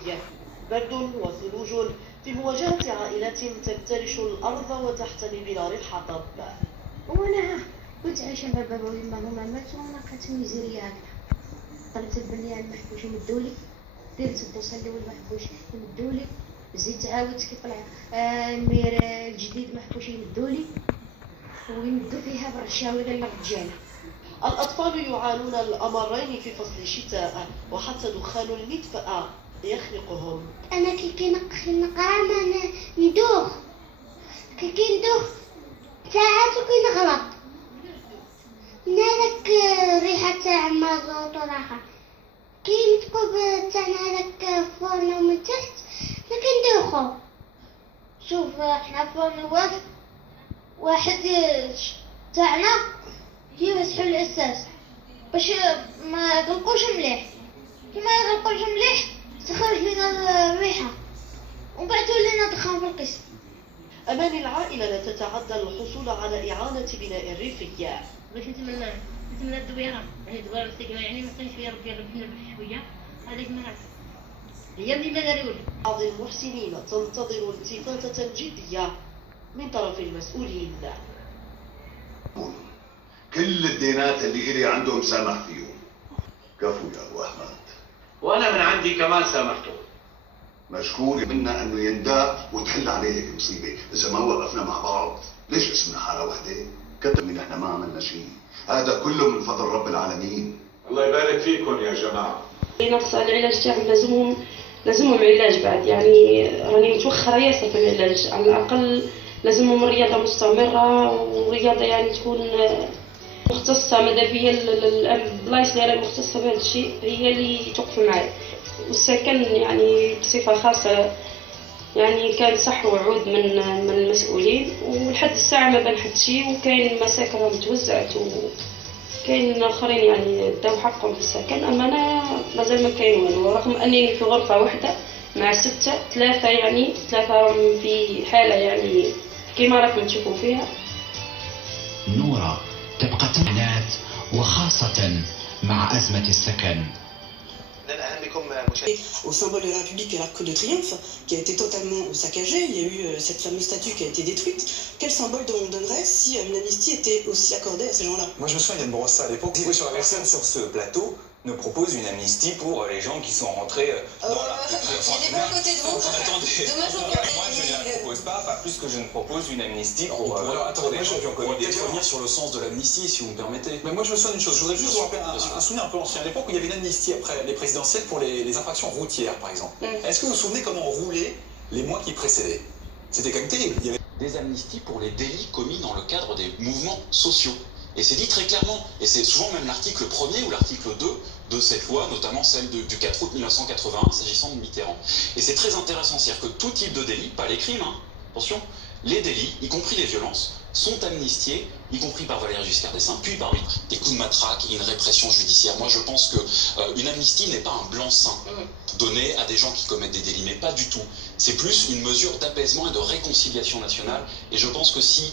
الريفية، برد وثلوج في مواجهة عائلات تفترش الأرض وتحتمي بنار الحطب. وأنا كنت عايشة مع بابا ويما، هما ماتوا وأنا بقيت ميزيرية هكذا. طلبت البنية المحبوش يمدولي، درت الدوسة الأول محبوش يمدولي، زيد عاودت كي طلع المير الجديد محبوش يمدولي ويمدوا فيها بالرشاوي ديال الرجالة. الأطفال يعانون الأمرين في فصل الشتاء، وحتى دخان المدفأة يخنقهم. أنا كي نقرا ما ندوخ، كي ندوخ ساعات وكي نغلط من هذاك الريحة تاع المازوت وراها كي نتقب تاع هذاك فرن ومن تحت لكن ندوخو. شوف احنا فرن واحد تاعنا يمسحوا الأساس باش ما يغلقوش مليح، كي ما يغلقوش مليح تخرج لنا الريحة وبعد ولينا دخان في القسم. أمان العائلة لا تتعدى الحصول على إعانة بناء الريفية. باش نتمنى الدويرة، يعني دويرة السكنة، يعني مثلا شوية ربي شوية هذيك ما هي اللي ما داريوش. بعض المحسنين تنتظر التفاتة جدية من طرف المسؤولين. كل الدينات اللي إلي عندهم سامح فيهم. كفو يا أبو أحمد. وأنا من عندي كمان سامحته. مشكور منا أنه ينداء وتحل عليه هيك مصيبة، إذا ما وقفنا مع بعض. ليش اسمنا حارة وحدة؟ كتب من إحنا ما عملنا شيء، هذا كله من فضل رب العالمين. الله يبارك فيكم يا جماعة. نقص العلاج تاعهم لازمهم علاج بعد، يعني راني متوخرة ياسر في العلاج، على الأقل لازمهم رياضة مستمرة ورياضة يعني تكون مختصة. ماذا بيا البلايص اللي راهي مختصة بهذا الشيء هي اللي توقف معايا، والسكن يعني بصفة خاصة يعني كان صح وعود من المسؤولين، ولحد الساعة ما بان حتى شيء، وكاين مساكن راهم توزعت وكاين اخرين يعني داو حقهم في السكن، اما انا مازال ما كاين والو، رغم انني في غرفة واحدة مع 6 3 يعني 3 راهم في حالة يعني كيما راكم تشوفوا فيها. نورة تبقى تنات وخاصة مع أزمة السكن. Au symbole de la République et l'Arc de Triomphe, qui a été totalement saccagé, il y a eu cette fameuse statue qui a été détruite. Quel symbole on donnerait si une amnistie était aussi accordée à ces gens-là? Moi je me souviens d'Yann Brossa à l'époque. Personne sur ce plateau ne propose une amnistie pour les gens qui sont rentrés dans la... J'étais pas à côté de vous. Attendez, moi je ne la propose pas plus que je ne propose une amnistie pour... Attendez, moi je pourrais peut-être revenir sur le sens de l'amnistie, si vous me permettez. Mais moi je me souviens d'une chose, je voudrais juste vous rappeler un souvenir un peu ancien, à l'époque où il y avait une amnistie après les présidentielles pour les infractions routières par exemple. Est-ce que vous vous souvenez comment on roulait les mois qui précédaient? C'était quand même terrible. Il y avait Des amnisties pour les délits commis dans le cadre des mouvements sociaux. Et c'est dit très clairement, et c'est souvent même l'article 1er ou l'article 2 de cette loi, notamment celle du 4 août 1981, s'agissant de Mitterrand. Et c'est très intéressant, c'est-à-dire que tout type de délit, pas les crimes, hein, attention, les délits, y compris les violences, sont amnistiés, y compris par Valéry Giscard d'Estaing, puis par des coups de matraque et une répression judiciaire. Moi je pense qu'une amnistie n'est pas un blanc-seing donné à des gens qui commettent des délits, mais pas du tout. C'est plus une mesure d'apaisement et de réconciliation nationale. Et je pense que si,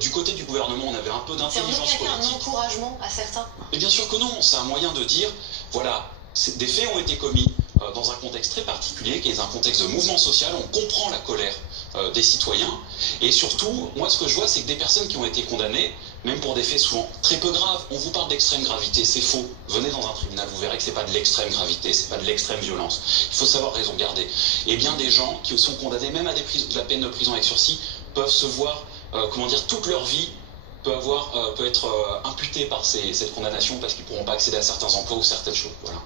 du côté du gouvernement, on avait un peu d'intelligence politique... C'est un encouragement à certains? Mais bien sûr que non, c'est un moyen de dire, voilà, des faits ont été commis dans un contexte très particulier, qui est un contexte de mouvement social, on comprend la colère des citoyens, et surtout, moi ce que je vois, c'est que des personnes qui ont été condamnées, même pour des faits souvent très peu graves, on vous parle d'extrême gravité, c'est faux. Venez dans un tribunal, vous verrez que c'est pas de l'extrême gravité, c'est pas de l'extrême violence. Il faut savoir raison garder. Et bien des gens qui sont condamnés même à de la peine de prison avec sursis peuvent se voir, toute leur vie peut être imputée par cette condamnation parce qu'ils pourront pas accéder à certains emplois ou certaines choses. Voilà.